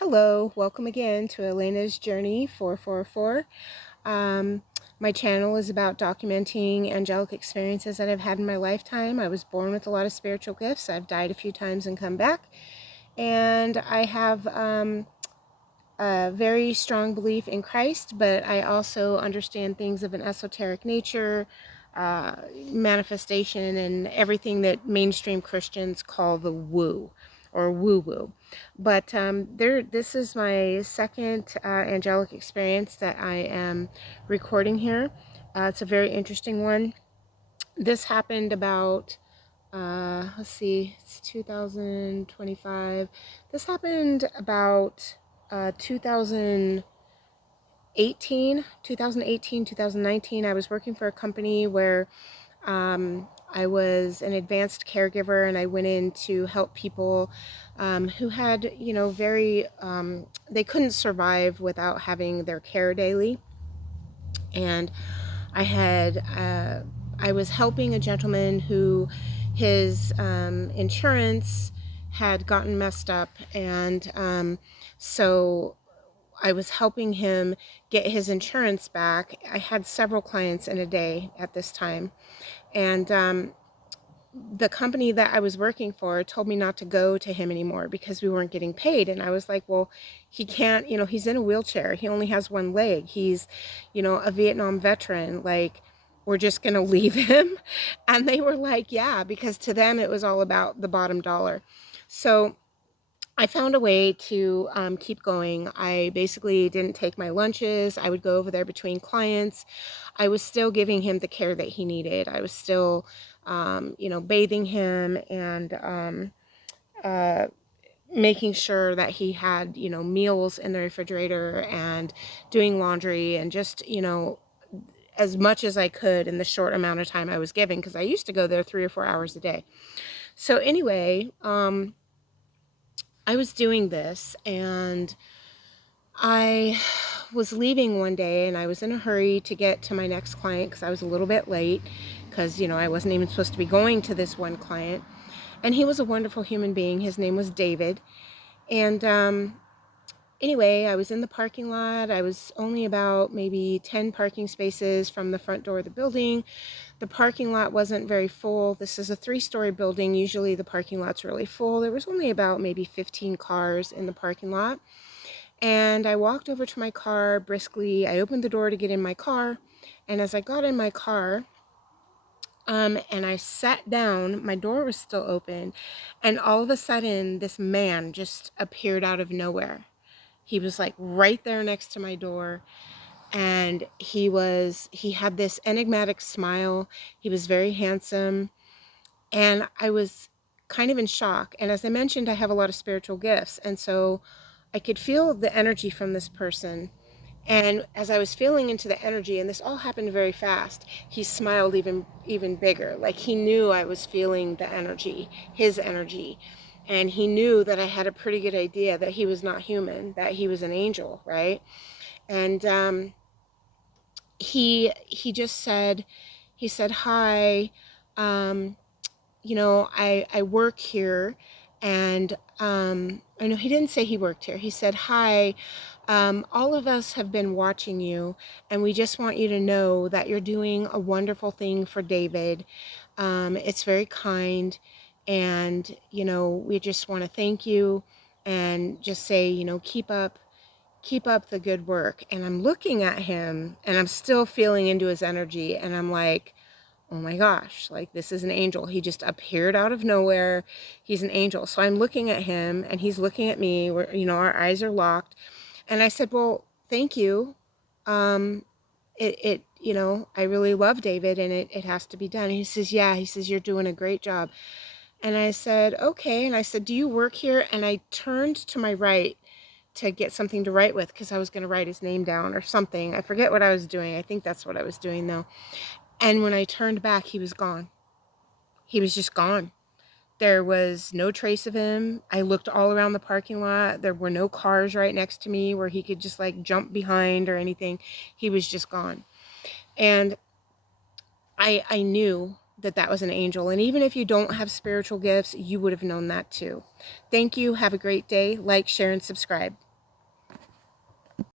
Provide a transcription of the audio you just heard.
Hello, welcome again to Elena's Journey 444. Um, my channel is about documenting angelic experiences that I've had in my lifetime. I was born with a lot of spiritual gifts. I've died a few times and come back. And I have a very strong belief in Christ, but I also understand things of an esoteric nature, manifestation, and everything that mainstream Christians call the woo or woo-woo. But this is my second angelic experience that I am recording here. It's a very interesting one. This happened about, let's see, it's 2025. This happened about 2018, 2019. I was working for a company where I was an advanced caregiver, and I went in to help people who had, they couldn't survive without having their care daily. And I was helping a gentleman who his insurance had gotten messed up, and so I was helping him get his insurance back. I had several clients in a day at this time, and the company that I was working for told me not to go to him anymore because we weren't getting paid. And I was like, well, he can't, he's in a wheelchair. He only has one leg. He's, a Vietnam veteran. Like, we're just going to leave him. And they were like, yeah, because to them it was all about the bottom dollar. So I found a way to keep going. I basically didn't take my lunches. I would go over there between clients. I was still giving him the care that he needed. I was still, bathing him and making sure that he had, meals in the refrigerator and doing laundry and just, as much as I could in the short amount of time I was giving, because I used to go there 3 or 4 hours a day. So anyway, I was doing this, and I was leaving one day, and I was in a hurry to get to my next client because I was a little bit late because, I wasn't even supposed to be going to this one client. And he was a wonderful human being. His name was David. And anyway, I was in the parking lot. I was only about maybe 10 parking spaces from the front door of the building. The parking lot wasn't very full. This is a 3-story building. Usually the parking lot's really full. There was only about maybe 15 cars in the parking lot. And I walked over to my car briskly. I opened the door to get in my car. And as I got in my car, and I sat down, my door was still open. And all of a sudden, this man just appeared out of nowhere. He was like right there next to my door. And he had this enigmatic smile. He was very handsome. And I was kind of in shock. And as I mentioned, I have a lot of spiritual gifts. And so I could feel the energy from this person. And as I was feeling into the energy, and this all happened very fast, he smiled even bigger. Like he knew I was feeling the energy, his energy. And he knew that I had a pretty good idea that he was not human, that he was an angel, right? And he just said, hi, I work here. And I know he didn't say he worked here. He said, hi, all of us have been watching you, and we just want you to know that you're doing a wonderful thing for David. It's very kind, and, we just want to thank you and just say, keep up the good work. And I'm looking at him, and I'm still feeling into his energy, and I'm like, oh my gosh, like this is an angel. He just appeared out of nowhere. He's an angel. So I'm looking at him, and he's looking at me. Our eyes are locked. And I said, well, thank you. I really love David, and it has to be done. And he says, yeah. He says, you're doing a great job. And I said, okay. And I said, do you work here? And I turned to my right to get something to write with because I was going to write his name down or something. I forget what I was doing. I think that's what I was doing, though. And when I turned back, he was gone. He was just gone. There was no trace of him. I looked all around the parking lot. There were no cars right next to me where he could just like jump behind or anything. He was just gone. And I knew that that was an angel. And even if you don't have spiritual gifts, you would have known that too. Thank you. Have a great day. Like, share, and subscribe.